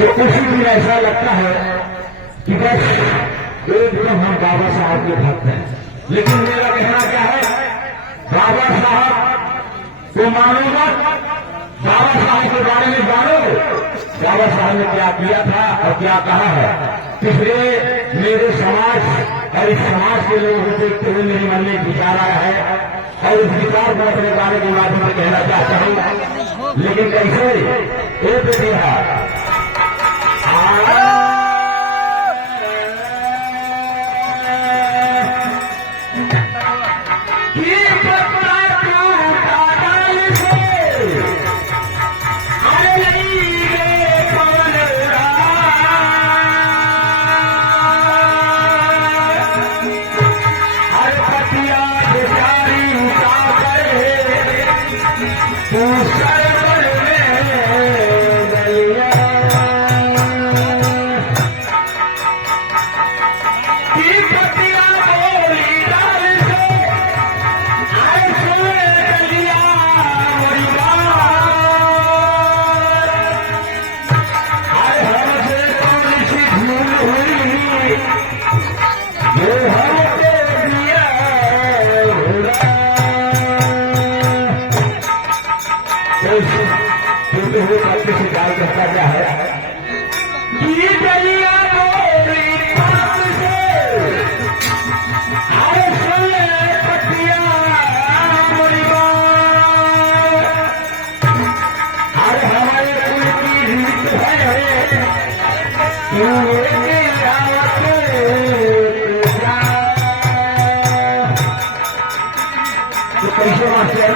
तो कुछ भी ऐसा लगता है कि बस एकदम हम बाबा साहब के भक्त हैं। लेकिन मेरा कहना क्या है, बाबा साहब को मानो मत, बाबा साहब के बारे में जानो। बाबा साहब ने क्या किया था और क्या कहा है, इसलिए मेरे समाज और इस समाज के लोगों को देखते हुए मेरे मन में विचार आया है और इस विचार को अपने बारे के माध्यम से कहना चाहता हूं। लेकिन कैसे एक दिया क्या है कि गलिया अरे हमारे कुल की रीत है तो कैसे मास्टर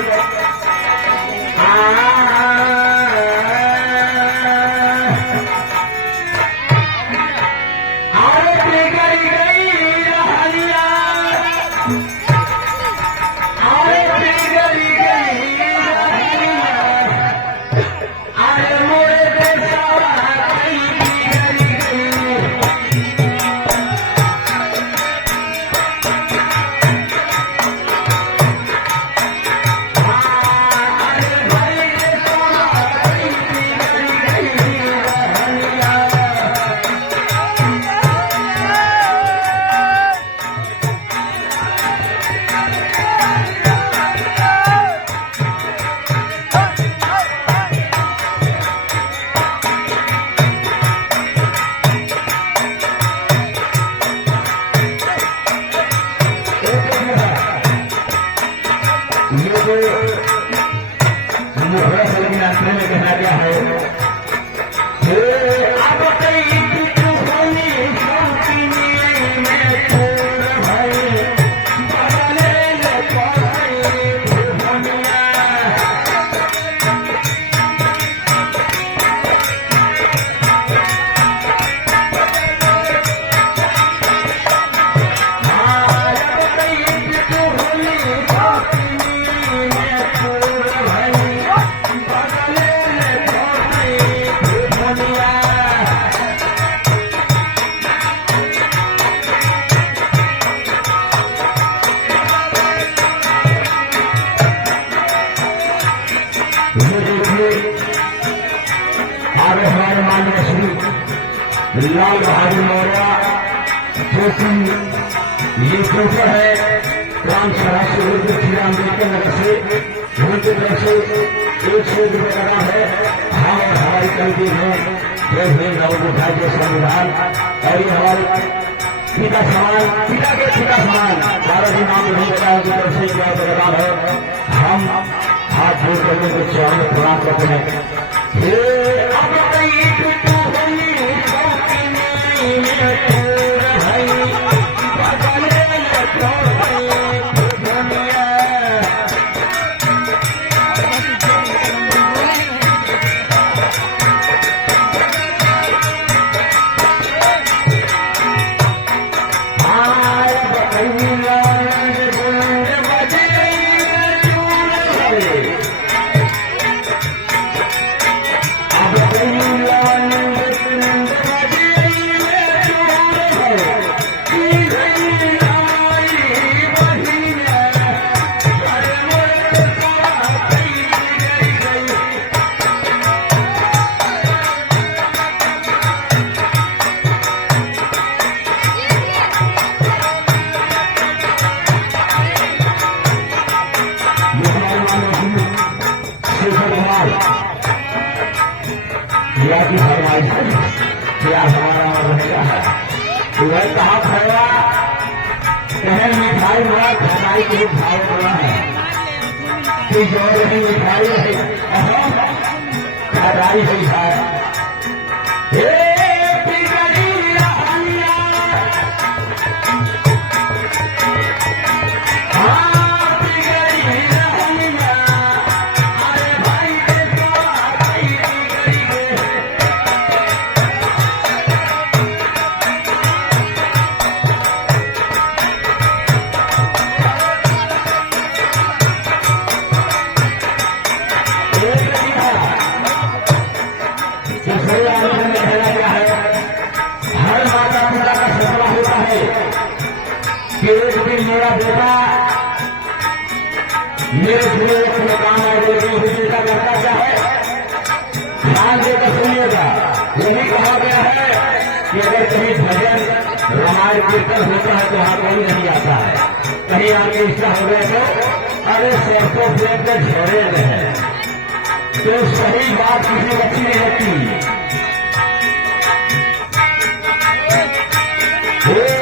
कहना क्या है हमारे माननीय श्री लाल बहादुर मौर्य जो कि ये पेपर है ग्राम स्वराज से विरुद्ध श्री अम्बेडकर नगर से उनकी तरफ से 100 रुपये का दान है। हम और हमारी कमिटी में जो भी नवोत्थान के संविधान और ये हमारे पिता समान, पिता के पिता समान भारत नाम नहीं बता उनकी तरफ से क्या दान है। हम हाथ जोड़ करके उनके चरण में प्रणाम करते हैं। अब की फरमाइश है कि आज हमारा और रहेगा तो वह कहा खाया कहें मिठाई बड़ा खटाई के भाव बड़ा है कि जो रही मिठाई है खटाई हुई है एक दिन मेरा बेटा मेरे पूरे अपने काम आए बेटा करता क्या है ध्यान देकर सुनिएगा। यही कहा गया है कि अगर कहीं भजन रामायण कीर्तन होता है तो वहां कोई नहीं आता है। कहीं आगे इच्छा हो गए तो अरे सरसों प्लेट में झोड़े रहे तो सही बात किसी अच्छी नहीं होती। ये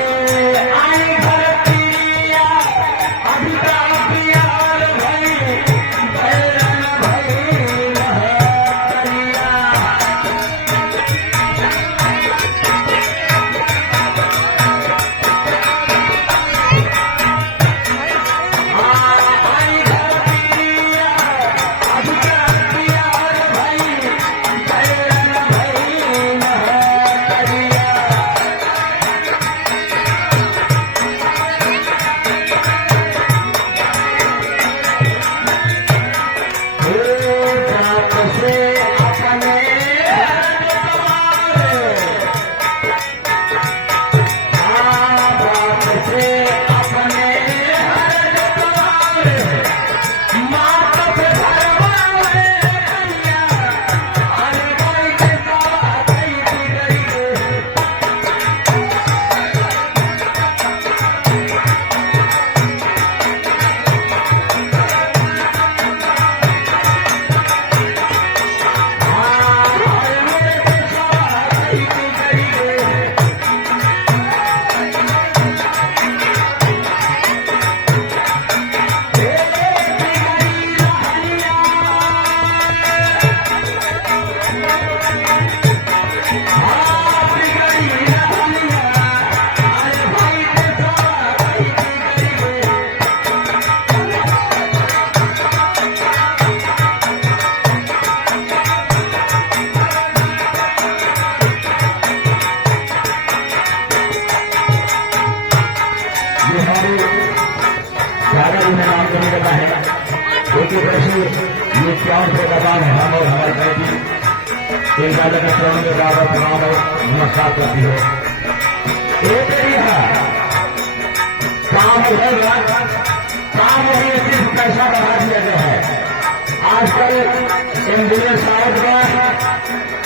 प्यार से दबाव हम और हमारे बेटी एक राजा के चरण के बाद प्रणाम और नमस्कार करती हो। एक ही है काम है काम वही सिर्फ पैसा बढ़ा दिया गया है। आजकल इंजीनियर साहब में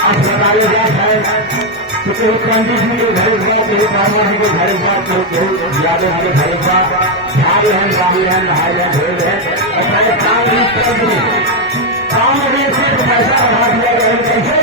अस्पतालें जात है तो कोई पंडित जी के घर हुआ कोई ब्राह्मण जी के घर हुआ कोई यादव जी के घर हुआ झाड़ी है गाड़ी है नहाए है भेड़ है और काम भी कर दिए काम में सिर्फ पैसा बढ़ा दिया गया कैसे